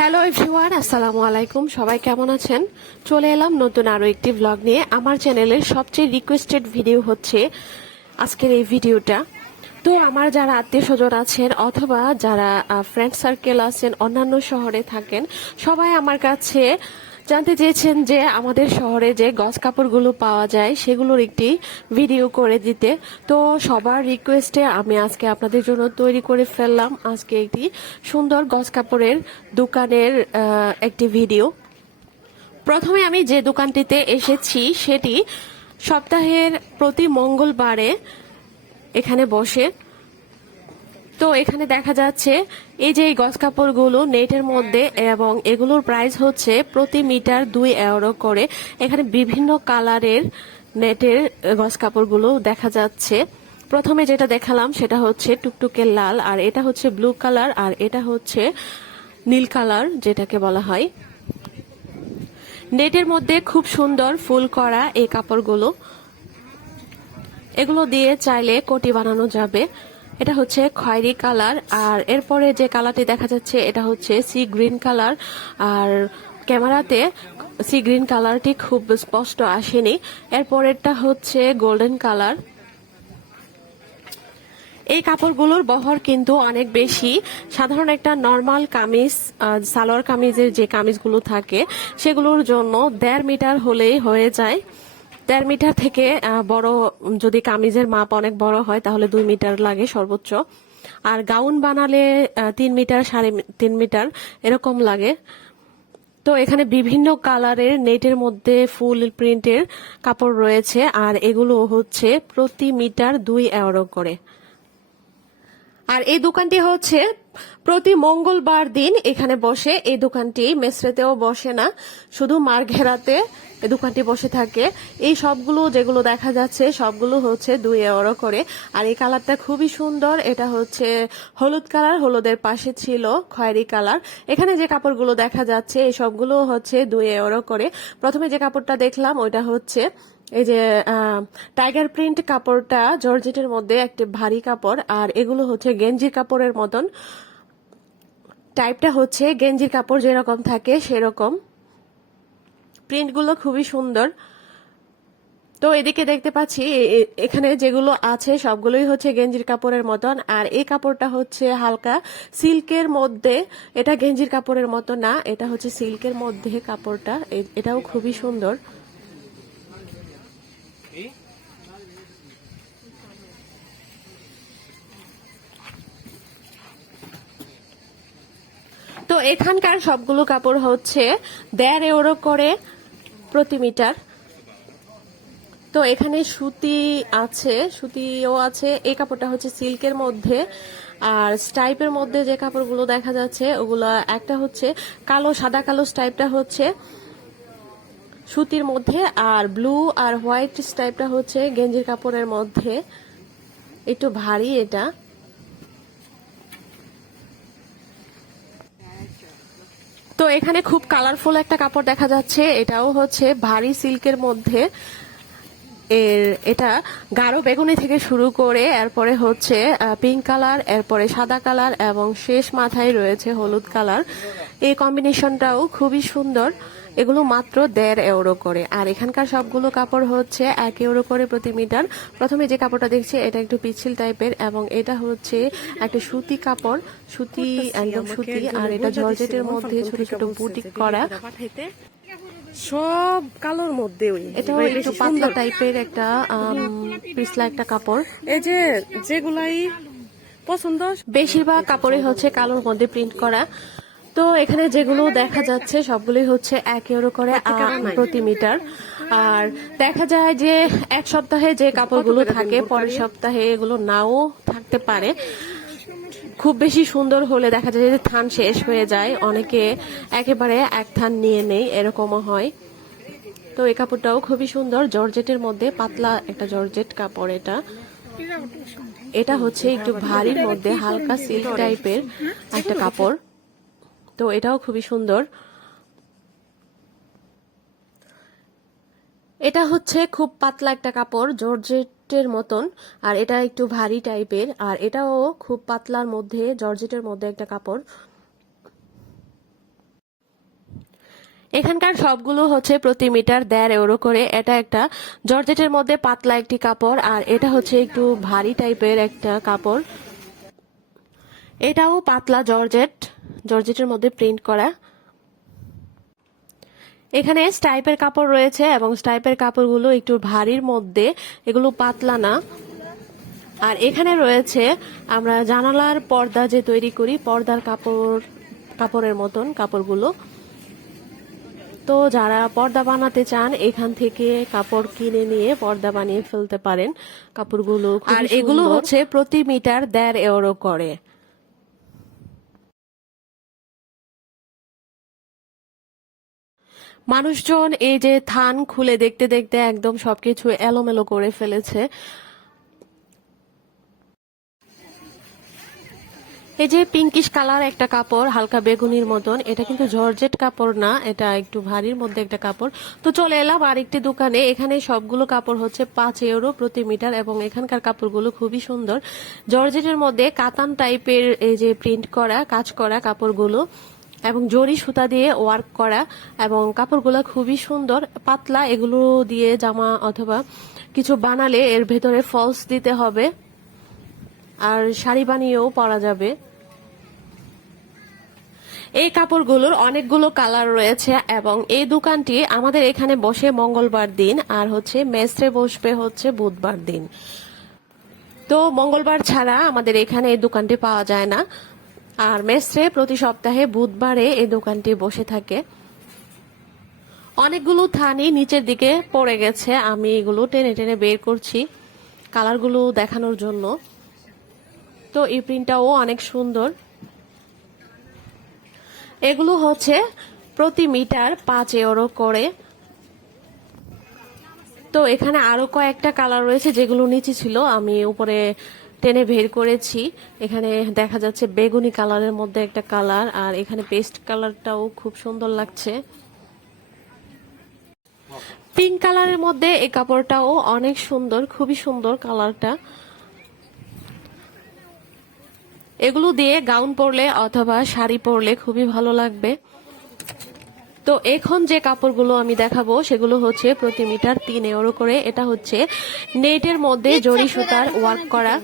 Hello everyone আসসালামু আলাইকুম সবাই কেমন আছেন? চলে এলাম নতুন আরও একটি ব্লগ নিয়ে। আমার চ্যানেলের সবচেয়ে রিকোয়েস্টেড ভিডিও হচ্ছে আজকের এই ভিডিওটা তো আমার যারা আত্মীয় স্বজন আছেন অথবা যারা ফ্রেন্ড সার্কেল আছেন, অন্যান্য শহরে থাকেন, সবাই আমার কাছে জানতে চেয়েছেন যে আমাদের শহরে যে গজ কাপড়গুলো পাওয়া যায়, সেগুলোর একটি ভিডিও করে দিতে। তো সবার রিকোয়েস্টে আমি আজকে আপনাদের জন্য তৈরি করে ফেললাম আজকে একটি সুন্দর গজ কাপড়ের দোকানের একটি ভিডিও। প্রথমে আমি যে দোকানটিতে এসেছি, সেটি সপ্তাহের প্রতি মঙ্গলবারে এখানে বসে। তো এখানে দেখা যাচ্ছে, এই যে এই গজ কাপড়গুলো নেটের মধ্যে এবং এগুলোর প্রাইস হচ্ছে প্রতি মিটার দুই এওরো করে। এখানে বিভিন্ন কালারের নেটের গজ কাপড়গুলো দেখা যাচ্ছে। প্রথমে যেটা দেখালাম সেটা হচ্ছে টুকটুকে লাল আর এটা হচ্ছে ব্লু কালার আর এটা হচ্ছে নীল কালার যেটাকে বলা হয়। নেটের মধ্যে খুব সুন্দর ফুল করা এই কাপড়গুলো। এগুলো দিয়ে চাইলে কোটি বানানো যাবে। এটা হচ্ছে খয়েরি কালার, আর এরপরে যে কালারটি দেখা যাচ্ছে, এটা হচ্ছে সি গ্রিন কালার, আর ক্যামেরাতে সি গ্রিন কালারটি খুব স্পষ্ট আসেনি। এরপরেরটা হচ্ছে গোল্ডেন কালার। এই কাপড়গুলোর বহর কিন্তু অনেক বেশি। সাধারণ একটা নর্মাল কামিজ সালোয়ার কামিজের যে কামিজগুলো থাকে, সেগুলোর জন্য দেড় মিটার হলেই হয়ে যায়। দেড় মিটার থেকে বড়, যদি কামিজের মাপ অনেক বড় হয়, তাহলে দুই মিটার লাগে সর্বোচ্চ। আর গাউন বানালে তিন মিটার, সাড়ে তিন মিটার এরকম লাগে। তো এখানে বিভিন্ন কালারের নেটের মধ্যে ফুল প্রিন্টের কাপড় রয়েছে, আর এগুলো হচ্ছে প্রতি মিটার দুই এওরো করে। আর এই দোকানটি হচ্ছে প্রতি মঙ্গলবার দিন এখানে বসে এই দোকানটি মেসরেতেও বসে না, শুধু মারঘেরাতে এই দোকানটি বসে থাকে। এই সবগুলো যেগুলো দেখা যাচ্ছে, সবগুলো হচ্ছে দুই এওরো করে। আর এই কালারটা খুবই সুন্দর, এটা হচ্ছে হলুদ কালার, হলুদের পাশে ছিল খয়েরি কালার। এখানে যে কাপড়গুলো দেখা যাচ্ছে, এই সবগুলো হচ্ছে দুই এওরো করে। প্রথমে যে কাপড়টা দেখলাম, ওইটা হচ্ছে এই যে টাইগার প্রিন্ট কাপড়টা জর্জেটের মধ্যে একটি ভারী কাপড়, আর এগুলো হচ্ছে গেঞ্জির কাপড়ের মতন। টাইপটা হচ্ছে গেঞ্জির কাপড় যেরকম থাকে সেরকম। প্রিন্টগুলো খুবই সুন্দর। তো এদিকে দেখতে পাচ্ছি এখানে যেগুলো আছে সবগুলোই হচ্ছে গেঞ্জির কাপড়ের মতন, আর এই কাপড়টা হচ্ছে হালকা সিল্কের মধ্যে। এটা গেঞ্জির কাপড়ের মতো না, এটা হচ্ছে সিল্কের মধ্যে কাপড়টা। এটাও খুবই সুন্দর। তো এখানকার সবগুলো কাপড় হচ্ছে দেড় এওরো করে প্রতি মিটার তো এখানে সুতি আছে, সুতিও আছে। এই কাপড়টা হচ্ছে সিল্কের মধ্যে। আর স্টাইপের মধ্যে যে কাপড়গুলো দেখা যাচ্ছে, ওগুলো একটা হচ্ছে কালো, সাদা কালো স্টাইপটা হচ্ছে সুতির মধ্যে। আর ব্লু আর হোয়াইট স্টাইপটা হচ্ছে গেঞ্জির কাপড়ের মধ্যে। একটু ভারী এটা। তো এখানে খুব কালারফুল একটা কাপড় দেখা যাচ্ছে। এটাও হচ্ছে ভারী সিল্কের মধ্যে। এর, এটা গাঢ় বেগুনি থেকে শুরু করে, এরপরে হচ্ছে পিঙ্ক কালার এরপরে সাদা কালার এবং শেষ মাথায় রয়েছে হলুদ কালার এই কম্বিনেশনটাও খুবই সুন্দর। এগুলো মাত্র দেড় এওরো করে। আর এখানকার সবগুলো কাপড় হচ্ছে এক ইউরো করে প্রতি মিটার প্রথমে যে কাপড়টা দেখছি এটা একটু পিছিল টাইপের এবং এটা হচ্ছে একটা সুতি কাপড় সুতি একদম সুতি আর এটা জর্জেটের মধ্যে ছোট ছোট বুটিক করা। সব কালোর মধ্যে ওই। এটাও একটু পাতলা টাইপের একটা পিছলা একটা কাপড়। এই যে যেগুলাই পছন্দ বেশিরভাগ কাপড়ই হচ্ছে কালোর মধ্যে প্রিন্ট করা। তো এখানে যেগুলো দেখা যাচ্ছে সবগুলোই হচ্ছে এক ইউরো করে প্রতি মিটার। আর দেখা যায় যে এক সপ্তাহে যে কাপড়গুলো থাকে পরের সপ্তাহে এগুলো নাও থাকতে পারে। খুব বেশি সুন্দর হলে দেখা যায় যে থান শেষ হয়ে যায়। অনেকে একেবারে এক থান নিয়ে নেই এরকমও হয়। তো এই কাপড়টাও খুবই সুন্দর। জর্জেটের মধ্যে পাতলা একটা জর্জেট কাপড় এটা। এটা হচ্ছে একটু ভারীর মধ্যে হালকা সিল্ক টাইপের একটা কাপড়। তো এটাও খুবই সুন্দর। এটা হচ্ছে খুব পাতলা একটা কাপড়, জর্জেটের মতন, আর এটা একটু ভারী টাইপের, আর এটাও খুব পাতলার মধ্যে, জর্জেটের মধ্যে একটা কাপড়। এখানকার সবগুলো হচ্ছে প্রতি মিটার দেড় ইউরো করে। এটা একটা জর্জেটের মধ্যে পাতলা একটি কাপড়, আর এটা হচ্ছে একটু ভারী টাইপের একটা কাপড়। এটাও পাতলা জর্জেট। জর্জেটের মধ্যে প্রিন্ট করা। এখানে স্টাইপের কাপড় রয়েছে এবং স্টাইপের কাপড়গুলো একটু ভারীর মধ্যে এগুলো পাতলা না। আর এখানে রয়েছে আমরা জানালার পর্দা যে তৈরি করি পর্দার কাপড় কাপড়ের মতন কাপড়গুলো। তো যারা পর্দা বানাতে চান এখান থেকে কাপড় কিনে নিয়ে পর্দা বানিয়ে ফেলতে পারেন। কাপড়গুলো আর এগুলো হচ্ছে প্রতি মিটার দেড় ইউরো করে। মানুষজন এই যে থান খুলে দেখতে দেখতে একদম সবকিছু এলোমেলো করে ফেলেছে। এই যে পিঙ্কিশ কালার একটা কাপড়, হালকা বেগুনির মতন, এটা কিন্তু জর্জেট কাপড় না, এটা একটু ভারীর মধ্যে একটা কাপড়। তো চলে এলাম আরেকটি দোকানে, এখানে সবগুলো কাপড় হচ্ছে পাঁচ ইউরো প্রতি মিটার এবং এখানকার কাপড়গুলো খুবই সুন্দর। জর্জেটের মধ্যে কাতান টাইপের এই যে প্রিন্ট করা, কাজ করা কাপড়গুলো। এবং জরি সুতা দিয়ে ওয়ার্ক করা এবং কাপড়গুলো খুবই সুন্দর, পাতলা, এগুলো দিয়ে জামা অথবা কিছু বানালে এর ভেতরে ফলস দিতে হবে। আর শাড়ি বানিয়েও পরা যাবে। এই কাপড়গুলোর অনেকগুলো কালার রয়েছে এবং এই দোকানটি আমাদের এখানে বসে মঙ্গলবার দিন আর হচ্ছে মেসরে বসবে হচ্ছে বুধবার দিন। তো মঙ্গলবার ছাড়া আমাদের এখানে এই দোকানটি পাওয়া যায় না। আর মেসরে প্রতি সপ্তাহে বুধবারে এই দোকানটি বসে থাকে। অনেকগুলো থানি নিচের দিকে পড়ে গেছে, আমি এগুলো টেনে টেনে বের করছি কালারগুলো দেখানোর জন্য। তো এই প্রিন্টটাও অনেক সুন্দর। এগুলো হচ্ছে প্রতি মিটার পাঁচ ইউরো করে। তো এখানে আরও কয়েকটা কালার রয়েছে যেগুলো নিচে ছিল, আমি উপরে টেনে বের করেছি। এখানে দেখা যাচ্ছে বেগুনি কালারের মধ্যে একটা কালার আর এখানে পেস্ট কালারটাও খুব সুন্দর লাগছে। পিঙ্ক কালারের মধ্যে এই কাপড়টাও অনেক সুন্দর খুবই সুন্দর কালারটা। এগুলো দিয়ে গাউন পরলে অথবা শাড়ি পরলে খুবই ভালো লাগবে। তো এখন যে কাপড়গুলো আমি দেখাবো সেগুলো হচ্ছে প্রতি মিটার তিন ইউরো করে। এটা হচ্ছে নেটের মধ্যে জরি সুতার ওয়ার্ক করা।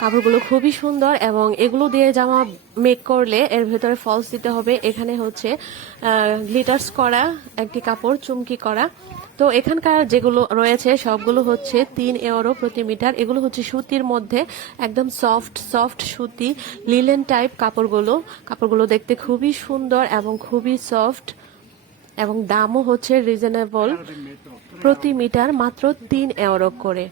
কাপড়গুলো খুবই সুন্দর এবং এগুলো দিয়ে জামা মেক করলে এর ভেতরে ফলস দিতে হবে। এখানে হচ্ছে গ্লিটার্স করা, একটি কাপড়, চুমকি করা। তো এখানকার যেগুলো রয়েছে, সবগুলো হচ্ছে তিন ইউরো প্রতি মিটার এগুলো হচ্ছে সুতির মধ্যে একদম সফট সফট সুতি লিলেন টাইপ কাপড়গুলো। কাপড়গুলো দেখতে খুবই সুন্দর এবং খুবই সফট এবং দামও হচ্ছে রিজনেবল প্রতি মিটার মাত্র তিন ইউরো করে।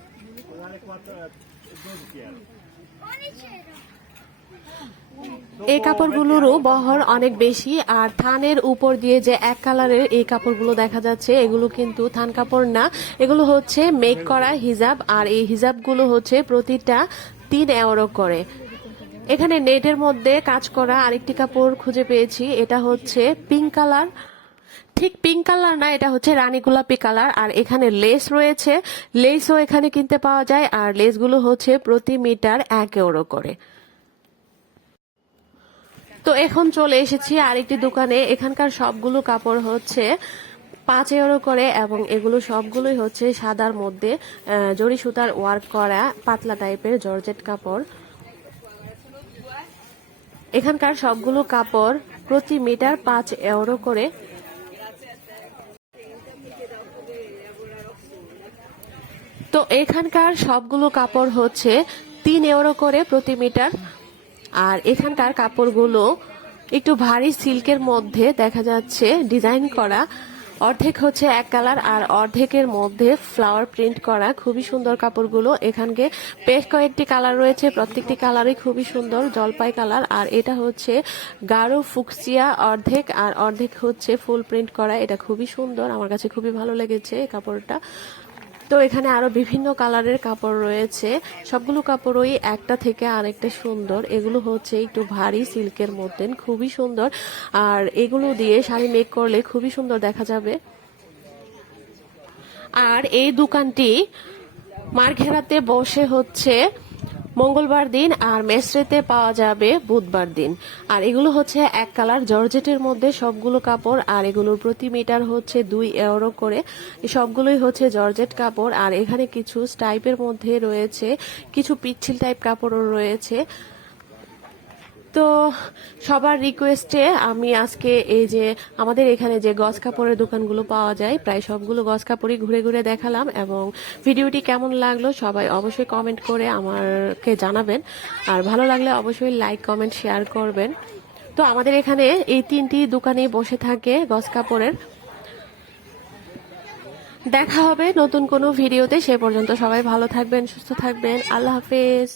এই কাপড়গুলোরও বহর অনেক বেশি, আর থানের উপর দিয়ে যে এক কালারের এই কাপড়গুলো দেখা যাচ্ছে, এগুলো কিন্তু থান কাপড় না। এগুলো হচ্ছে মেক করা হিজাব, আর এই হিজাবগুলো হচ্ছে প্রতিটা তিন ইউরো করে। এখানে নেটের মধ্যে কাজ করা আরেকটি কাপড় খুঁজে পেয়েছি, এটা হচ্ছে পিঙ্ক কালার। ঠিক পিঙ্ক কালার না, এটা হচ্ছে রানী গোলাপি কালার আর এখানে লেস রয়েছে। লেসও এখানে কিনতে পাওয়া যায়, আর লেসগুলো হচ্ছে প্রতি মিটার এক ইউরো করে। তো এখন চলে এসেছি আরেকটি দোকানে, এখানকার সবগুলো কাপড় হচ্ছে পাঁচ ইউরো করে, এবং এগুলো সবগুলোই হচ্ছে সাদার মধ্যে জরি সুতার ওয়ার্ক করা, পাতলা টাইপের জর্জেট কাপড়। এখানকার সবগুলো কাপড় প্রতি মিটার পাঁচ ইউরো করে। তো এখানকার সবগুলো কাপড় হচ্ছে তিন ইউরো করে প্রতি মিটার আর এখানকার কাপড়গুলো একটু ভারী সিল্কের মধ্যে দেখা যাচ্ছে ডিজাইন করা। অর্ধেক হচ্ছে এক কালার আর অর্ধেকের মধ্যে ফ্লাওয়ার প্রিন্ট করা। খুবই সুন্দর কাপড়গুলো। এখানকে বেশ কয়েকটি কালার রয়েছে। প্রত্যেকটি কালারই খুবই সুন্দর, জলপাই কালার আর এটা হচ্ছে গাঢ় ফুকসিয়া অর্ধেক আর অর্ধেক হচ্ছে ফুল প্রিন্ট করা। এটা খুবই সুন্দর। আমার কাছে খুবই ভালো লেগেছে কাপড়টা। তো এখানে আরও বিভিন্ন কালারের কাপড় রয়েছে। সবগুলো কাপড়ই একটা থেকে আরেকটা সুন্দর। এগুলো হচ্ছে একটু ভারী সিল্কের মধ্যে, খুবই সুন্দর। আর এগুলো দিয়ে শাড়ি মেক করলে খুবই সুন্দর দেখা যাবে। আর এই দোকানটি মার্ঘেরাতে বসে হচ্ছে মঙ্গলবার দিন আর মেসরেতে পাওয়া যাবে বুধবার দিন। আর এগুলো হচ্ছে এক কালার জর্জেটের মধ্যে সবগুলো কাপড়, আর এগুলোর প্রতি মিটার হচ্ছে দুই এওরো করে। সবগুলোই হচ্ছে জর্জেট কাপড়, আর এখানে কিছু স্টাইপের মধ্যে রয়েছে, কিছু পিচ্ছিল টাইপ কাপড়ও রয়েছে। তো সবার রিকোয়েস্টে আমি আজকে এই যে আমাদের এখানে যে গস কাপড়ের দোকানগুলো পাওয়া যায়, প্রায় সবগুলো গস কাপড়ই ঘুরে ঘুরে দেখালাম এবং ভিডিওটি কেমন লাগল সবাই অবশ্যই কমেন্ট করে আমাকে জানাবেন। আর ভালো লাগলে অবশ্যই লাইক কমেন্ট শেয়ার করবেন। তো আমাদের এখানে এই তিনটি দোকানে বসে থাকে গস কাপড়ের। দেখা হবে নতুন কোনো ভিডিওতে। সে পর্যন্ত সবাই ভালো থাকবেন, সুস্থ থাকবেন। আল্লাহ হাফেজ।